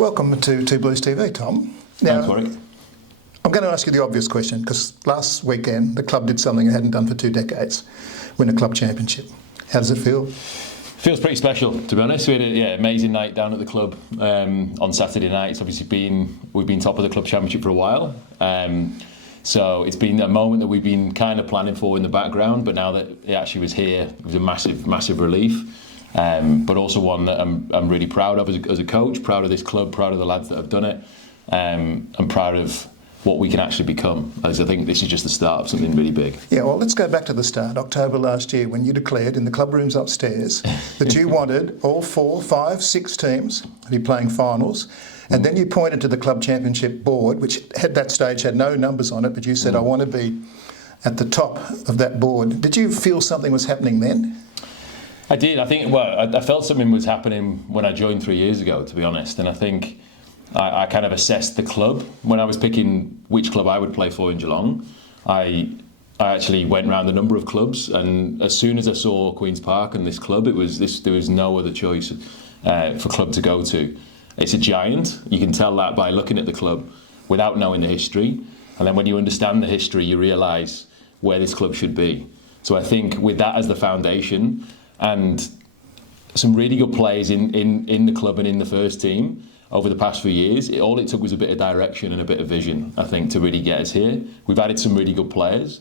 Welcome to Two Blues TV, Tom. Thanks, Warwick. I'm going to ask you the obvious question because last weekend the club did something it hadn't done for 2 decades, win a club championship. How does it feel? Feels pretty special, to be honest. We had an amazing night down at the club on Saturday night. It's obviously we've been top of the club championship for a while. So it's been a moment that we've been kind of planning for in the background, but now that it actually was here, it was a massive, massive relief. But also one that I'm really proud of as a coach, proud of this club, proud of the lads that have done it, and proud of what we can actually become. As I think this is just the start of something really big. Yeah, well, let's go back to the start, October last year, when you declared in the club rooms upstairs that you wanted all 4, 5, 6 teams to be playing finals. And then you pointed to the club championship board, which at that stage had no numbers on it, but you said, I want to be at the top of that board. Did you feel something was happening then? I did. I felt something was happening when I joined 3 years ago, to be honest. And I think I kind of assessed the club. When I was picking which club I would play for in Geelong, I actually went around a number of clubs, and as soon as I saw Queen's Park and this club, there was no other choice for club to go to. It's a giant. You can tell that by looking at the club without knowing the history. And then when you understand the history, you realise where this club should be. So I think with that as the foundation and some really good players in the club and in the first team over the past few years, all it took was a bit of direction and a bit of vision, I think, to really get us here. We've added some really good players,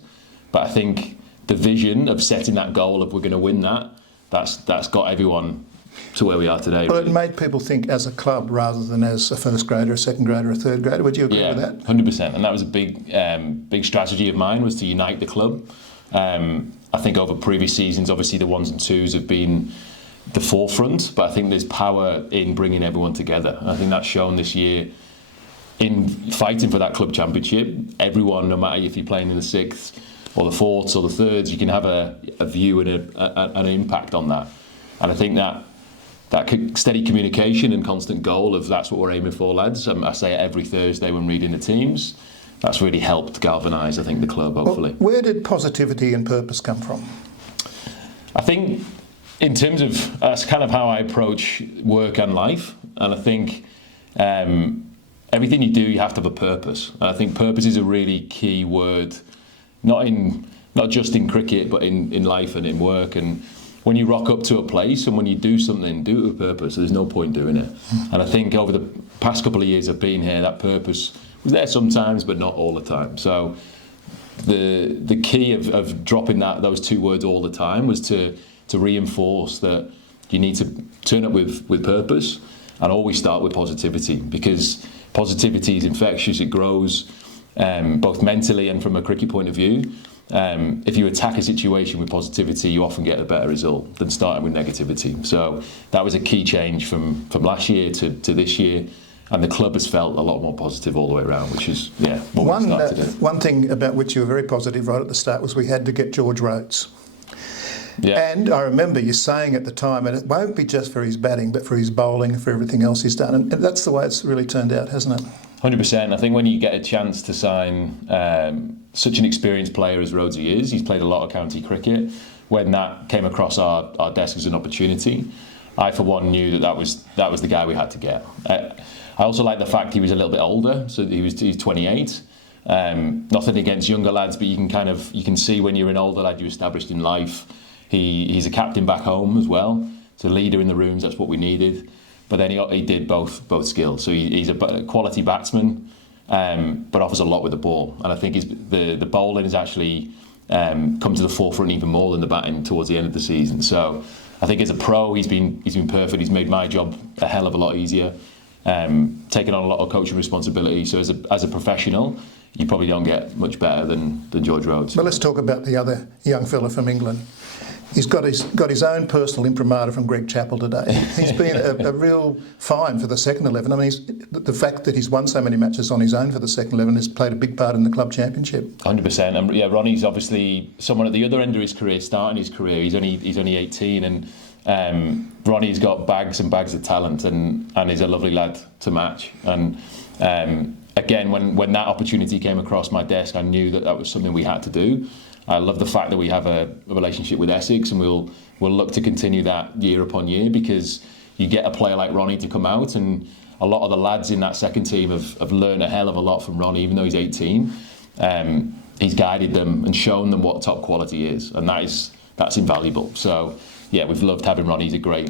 but I think the vision of setting that goal of we're going to win that's got everyone to where we are today. Well, really. It made people think as a club rather than as a first grader, a second grader, a third grader. Would you agree with that? 100%. And that was a big strategy of mine, was to unite the club. I think over previous seasons, obviously the 1s and 2s have been the forefront, but I think there's power in bringing everyone together. And I think that's shown this year in fighting for that club championship. Everyone, no matter if you're playing in the 6th or the 4ths or the 3rds, you can have a view and an impact on that. And I think that steady communication and constant goal of that's what we're aiming for, lads. I say it every Thursday when reading the teams. That's really helped galvanise, I think, the club, hopefully. Well, where did positivity and purpose come from? I think in terms of, that's kind of how I approach work and life. And I think everything you do, you have to have a purpose. And I think purpose is a really key word, not just in cricket, but in life and in work. And when you rock up to a place and when you do something, do it with purpose. There's no point doing it. And I think over the past couple of years I've been here, that purpose was there sometimes, but not all the time. So the key of dropping those 2 words all the time was to reinforce that you need to turn up with purpose and always start with positivity, because positivity is infectious. It grows both mentally and from a cricket point of view. If you attack a situation with positivity, you often get a better result than starting with negativity. So that was a key change from last year to this year. And the club has felt a lot more positive all the way around, which is, what we started to do. One thing about which you were very positive right at the start was we had to get George Rhodes. Yeah. And I remember you saying at the time, and it won't be just for his batting, but for his bowling, for everything else he's done. And that's the way it's really turned out, hasn't it? 100%. I think when you get a chance to sign such an experienced player as Rhodesy is, he's played a lot of county cricket. When that came across our desk as an opportunity, I for one knew that was the guy we had to get. I also like the fact he was a little bit older, so he's 28. Nothing against younger lads, but you can see when you're an older lad, you're established in life. He's a captain back home as well. He's a leader in the rooms. That's what we needed. But then he did both skills. So he's a quality batsman, but offers a lot with the ball. And I think the bowling has actually come to the forefront even more than the batting towards the end of the season. So I think as a pro, he's been perfect. He's made my job a hell of a lot easier. Taken on a lot of coaching responsibility. So as a professional, you probably don't get much better than George Rhodes. But let's talk about the other young fella from England. He's got his own personal imprimatur from Greg Chappell today. He's been a real find for the second 11. I mean, the fact that he's won so many matches on his own for the second 11 has played a big part in the club championship. 100%. And Ronnie's obviously someone at the other end of his career, starting his career. He's only 18, and Ronnie's got bags and bags of talent, and he's a lovely lad to match. And again, when that opportunity came across my desk, I knew that was something we had to do. I love the fact that we have a relationship with Essex, and we'll look to continue that year upon year, because you get a player like Ronnie to come out, and a lot of the lads in that second team have learned a hell of a lot from Ronnie, even though he's 18. He's guided them and shown them what top quality is, and that's invaluable. So, yeah, we've loved having Ronnie. He's a great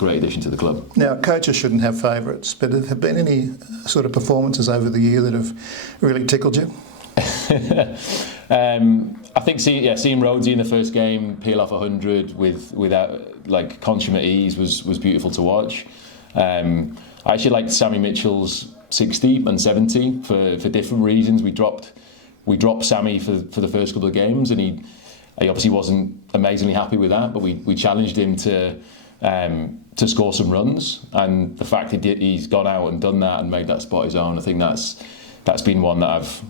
addition to the club. Now, coaches shouldn't have favourites, but have there been any sort of performances over the year that have really tickled you? I think seeing Rhodesy in the first game peel off 100 without like consummate ease was beautiful to watch. I actually liked Sammy Mitchell's 60 and 70 for different reasons. We dropped Sammy for the first couple of games, and he obviously wasn't amazingly happy with that. But we challenged him to score some runs, and the fact he's gone out and done that and made that spot his own, I think that's been one that I've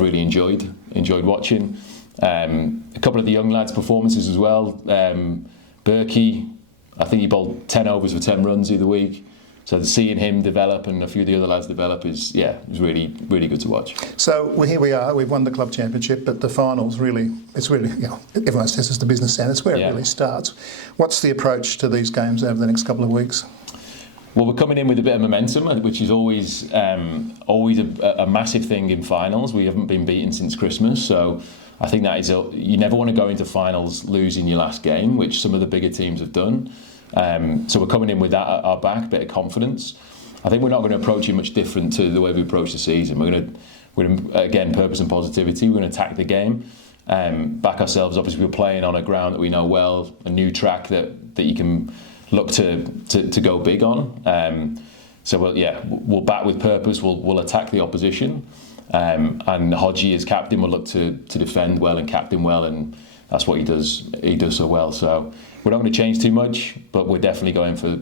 really enjoyed watching. A couple of the young lads' performances as well. Berkey, I think he bowled 10 overs for 10 runs the other week. So seeing him develop and a few of the other lads develop is really, really good to watch. So here we are, we've won the club championship, but the finals it's really, everyone says it's the business end, it's where it really starts. What's the approach to these games over the next couple of weeks? Well, we're coming in with a bit of momentum, which is always a massive thing in finals. We haven't been beaten since Christmas, so I think that is you never want to go into finals losing your last game, which some of the bigger teams have done. So we're coming in with that at our back, bit of confidence. I think we're not going to approach it much different to the way we approach the season. We're going to again, purpose and positivity. We're going to attack the game, back ourselves. Obviously, we're playing on a ground that we know well, a new track that you can look to go big on. So we'll bat with purpose. We'll attack the opposition, and Hodgie as captain will look to defend well and captain well, and that's what he does. He does so well. So we're not going to change too much, but we're definitely going for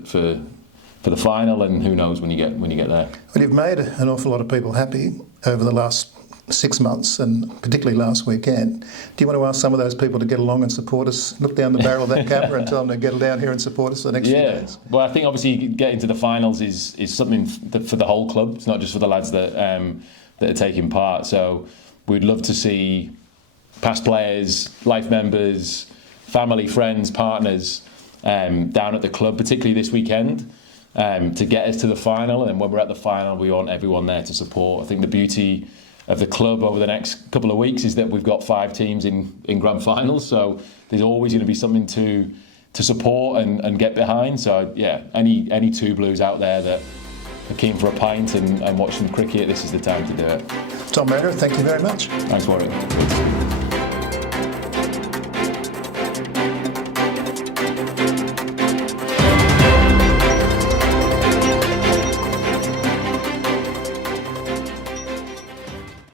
the final, and who knows when you get there. Well, you've made an awful lot of people happy over the last 6 months, and particularly last weekend. Do you want to ask some of those people to get along and support us, look down the barrel of that camera and tell them to get down here and support us for the next few days? Well, I think obviously getting to the finals is something for the whole club. It's not just for the lads that are taking part. So we'd love to see past players, life members, family, friends, partners down at the club, particularly this weekend, to get us to the final. And when we're at the final, we want everyone there to support. I think the beauty of the club over the next couple of weeks is that we've got 5 teams in grand finals, so there's always going to be something to support and get behind. So any two blues out there that are keen for a pint and watch some cricket, this is the time to do it. Tom Meredith, thank you very much. Thanks, Warwick.